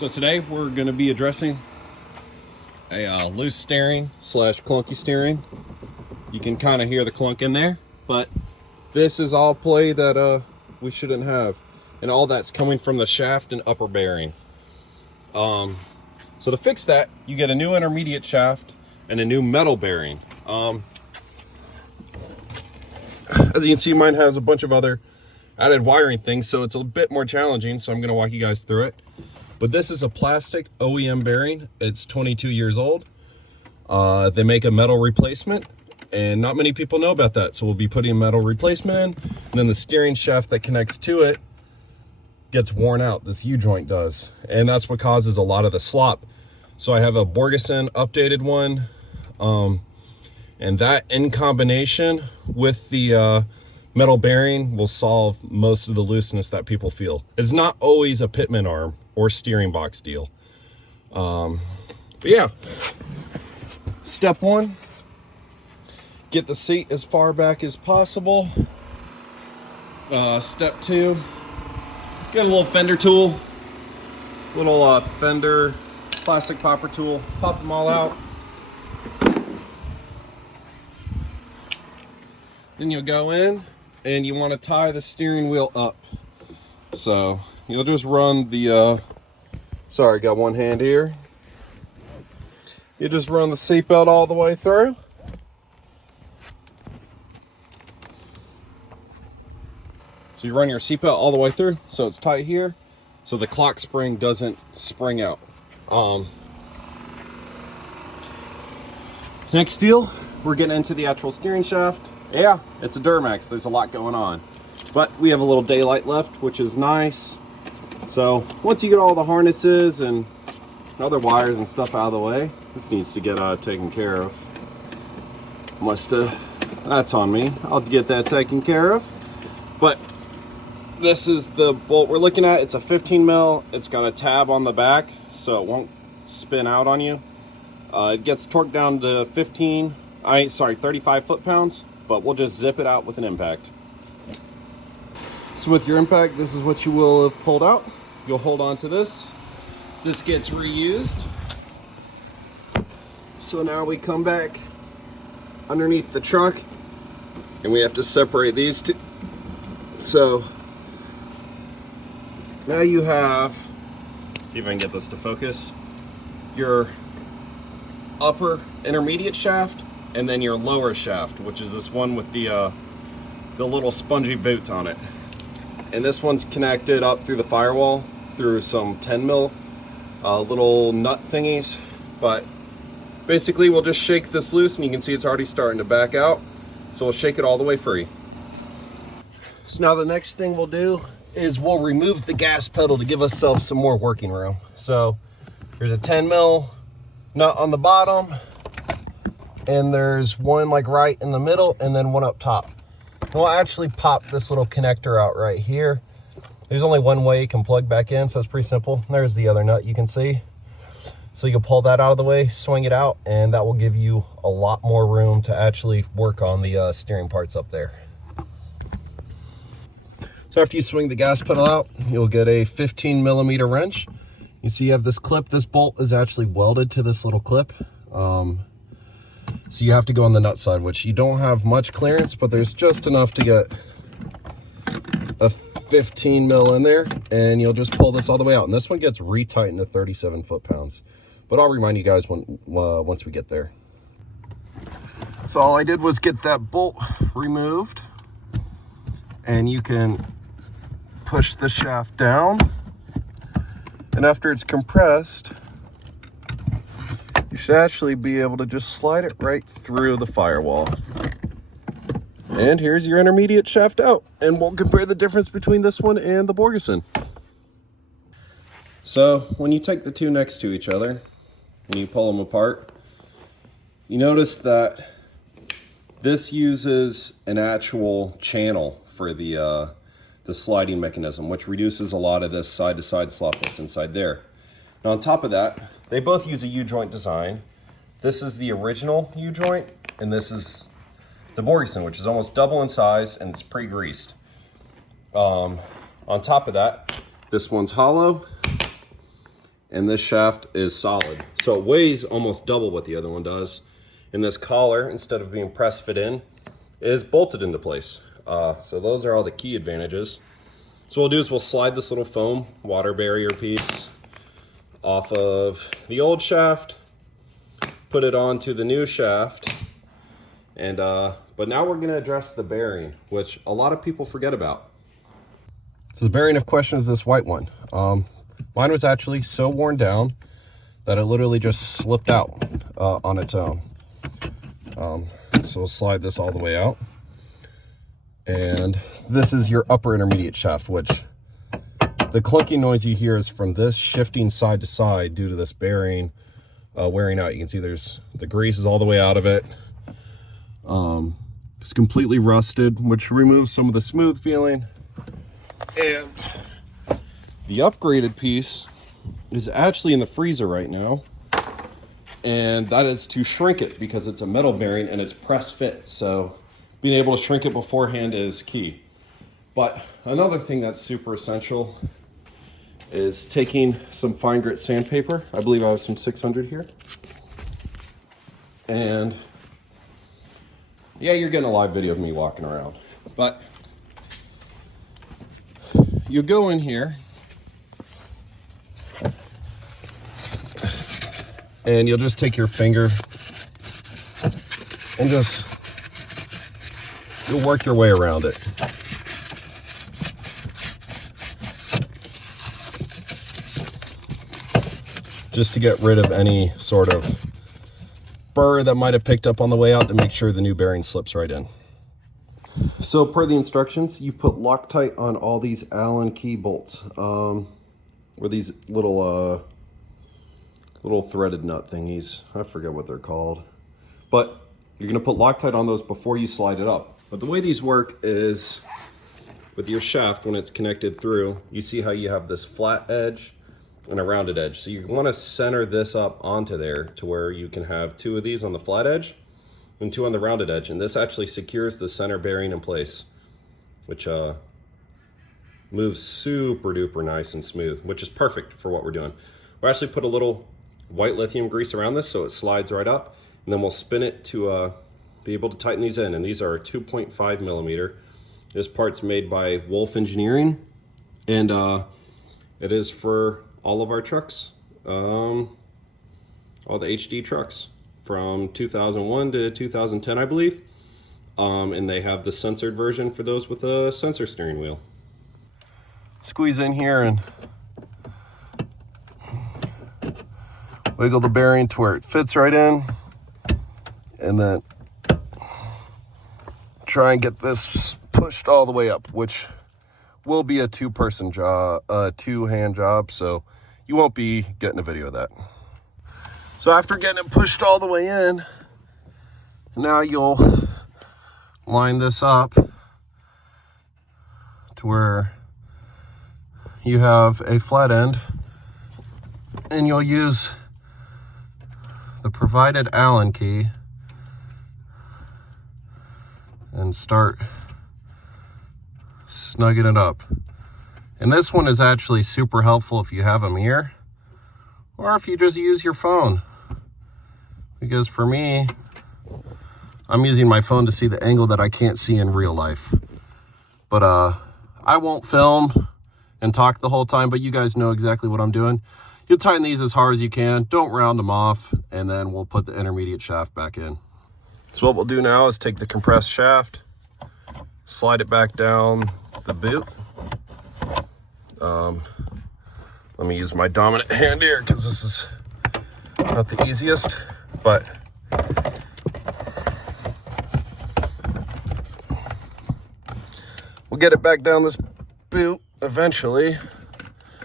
So today we're going to be addressing a loose steering slash clunky steering. You can kind of hear the clunk in there, but this is all play that we shouldn't have, and all that's coming from the shaft and upper bearing. So to fix that, you get a new intermediate shaft and a new metal bearing. As you can see, mine has a bunch of other added wiring things, so it's a bit more challenging, so I'm going to walk you guys through it. But this is a plastic OEM bearing. It's 22 years old. They make a metal replacement, and not many people know about that. So we'll be putting a metal replacement in, and then the steering shaft that connects to it gets worn out. This U-joint does, and that's what causes a lot of the slop. So I have a Borgeson updated one, and that in combination with the metal bearing will solve most of the looseness that people feel. It's not always a pitman arm or steering box deal. But yeah, step one, get the seat as far back as possible. Step two, get a little fender tool, little fender plastic popper tool, pop them all out. Then you'll go in and you want to tie the steering wheel up. So you'll just run the, sorry, got one hand here. You just run the seatbelt all the way through. So you run your seatbelt all the way through, so it's tight here, so the clock spring doesn't spring out. Next deal, we're getting into the actual steering shaft. Yeah, it's a Duramax, there's a lot going on. But we have a little daylight left, which is nice. So once you get all the harnesses and other wires and stuff out of the way, this needs to get taken care of. That's on me. I'll get that taken care of. But this is the bolt we're looking at. It's a 15 mil. It's got a tab on the back, so it won't spin out on you. It gets torqued down to 35 foot-pounds, but we'll just zip it out with an impact. So with your impact, this is what you will have pulled out. You'll hold on to this. This gets reused. So now we come back underneath the truck, and we have to separate these two. So now you have, see if I can get this to focus, your upper intermediate shaft, and then your lower shaft, which is this one with the little spongy boot on it. And this one's connected up through the firewall through some 10 mil little nut thingies. But basically we'll just shake this loose, and you can see it's already starting to back out. So we'll shake it all the way free. So now the next thing we'll do is we'll remove the gas pedal to give ourselves some more working room. So there's a 10 mil nut on the bottom, and there's one like right in the middle, and then one up top. And we'll actually pop this little connector out right here. There's only one way you can plug back in, so it's pretty simple. There's the other nut you can see. So you can pull that out of the way, swing it out, and that will give you a lot more room to actually work on the steering parts up there. So after you swing the gas pedal out, you'll get a 15 millimeter wrench. You see you have this clip. This bolt is actually welded to this little clip. So you have to go on the nut side, which you don't have much clearance, but there's just enough to get a 15 mil in there, and you'll just pull this all the way out. And this one gets retightened to 37 foot-pounds. But I'll remind you guys once we get there. So all I did was get that bolt removed, and you can push the shaft down, and after it's compressed, you should actually be able to just slide it right through the firewall. And here's your intermediate shaft out, and we'll compare the difference between this one and the Borgeson. So when you take the two next to each other and you pull them apart, you notice that this uses an actual channel for the sliding mechanism, which reduces a lot of this side-to-side slop that's inside there. Now on top of that, they both use a U-joint design. This is the original U-joint, and this is the Borgeson, which is almost double in size, and it's pre-greased. On top of that, this one's hollow, and this shaft is solid. So it weighs almost double what the other one does. And this collar, instead of being press fit in, is bolted into place. So those are all the key advantages. So what we'll do is we'll slide this little foam water barrier piece off of the old shaft, put it onto the new shaft, and but now we're gonna address the bearing, which a lot of people forget about. So the bearing of question is this white one. Mine was actually so worn down that it literally just slipped out on its own. So we'll slide this all the way out. And this is your upper intermediate shaft, which the clunking noise you hear is from this shifting side to side due to this bearing wearing out. You can see there's the grease is all the way out of it. It's completely rusted, which removes some of the smooth feeling. And the upgraded piece is actually in the freezer right now, and that is to shrink it because it's a metal bearing and it's press fit. So being able to shrink it beforehand is key. But another thing that's super essential is taking some fine grit sandpaper. I believe I have some 600 here. And yeah, you're getting a live video of me walking around. But you go in here and you'll just take your finger and you'll work your way around it. Just to get rid of any sort of burr that might have picked up on the way out, to make sure the new bearing slips right in. So per the instructions, you put Loctite on all these Allen key bolts, or these little threaded nut thingies. I forget what they're called, but you're gonna put Loctite on those before you slide it up. But the way these work is with your shaft, when it's connected through, you see how you have this flat edge and a rounded edge. So you want to center this up onto there to where you can have two of these on the flat edge and two on the rounded edge. And this actually secures the center bearing in place, which moves super duper nice and smooth, which is perfect for what we're doing. We'll actually put a little white lithium grease around this so it slides right up, and then we'll spin it to be able to tighten these in. And these are 2.5 millimeter. This part's made by Wolf Engineering, and it is for all of our trucks, all the HD trucks from 2001 to 2010, I believe. And they have the censored version for those with a sensor steering wheel. Squeeze in here and wiggle the bearing to where it fits right in, and then try and get this pushed all the way up, which will be a two-person job, two-hand job, so you won't be getting a video of that. So after getting it pushed all the way in, now you'll line this up to where you have a flat end, and you'll use the provided Allen key and start snugging it up. And this one is actually super helpful if you have a mirror or if you just use your phone, because for me, I'm using my phone to see the angle that I can't see in real life. But I won't film and talk the whole time, but you guys know exactly what I'm doing. You'll tighten these as hard as you can, don't round them off, and then we'll put the intermediate shaft back in. So what we'll do now is take the compressed shaft, slide it back down the boot. Let me use my dominant hand here because this is not the easiest, but we'll get it back down this boot eventually.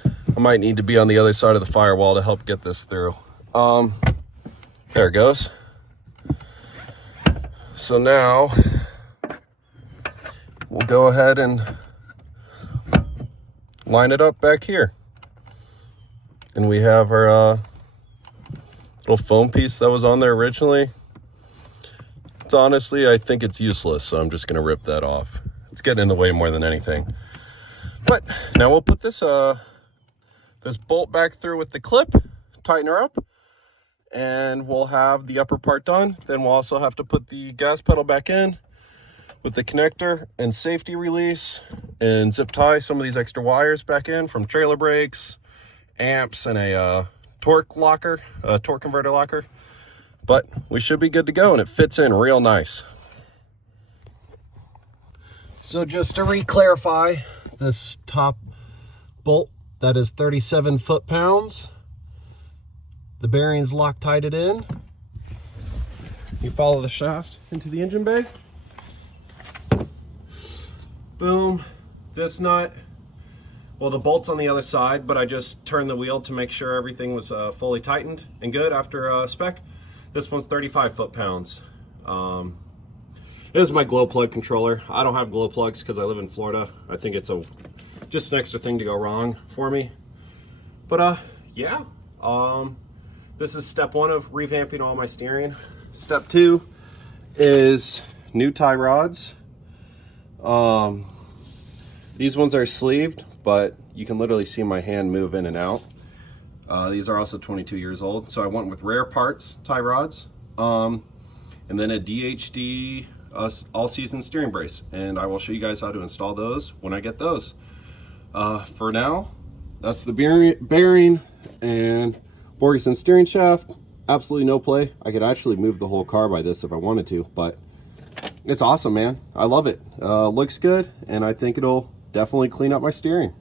I might need to be on the other side of the firewall to help get this through. There it goes. So now we'll go ahead and line it up back here. And we have our little foam piece that was on there originally. It's honestly, I think it's useless, so I'm just gonna rip that off. It's getting in the way more than anything. But now we'll put this this bolt back through with the clip, tighten her up, and we'll have the upper part done. Then we'll also have to put the gas pedal back in with the connector and safety release, and zip tie some of these extra wires back in from trailer brakes, amps, and a torque converter locker. But we should be good to go, and it fits in real nice. So just to re-clarify, this top bolt, that is 37 foot-pounds. The bearings Loctited in. You follow the shaft into the engine bay. Boom. This nut, well, the bolt's on the other side, but I just turned the wheel to make sure everything was fully tightened and good after spec. This one's 35 foot-pounds. This is my glow plug controller. I don't have glow plugs because I live in Florida. I think it's just an extra thing to go wrong for me. But yeah, this is step one of revamping all my steering. Step two is new tie rods. These ones are sleeved, but you can literally see my hand move in and out. These are also 22 years old, so I went with rare parts tie rods, and then a DHD all-season steering brace, and I will show you guys how to install those when I get those. For now, that's the bearing and Borgeson steering shaft. Absolutely no play. I could actually move the whole car by this if I wanted to, but it's awesome, man. I love it. Looks good, and I think it'll definitely clean up my steering.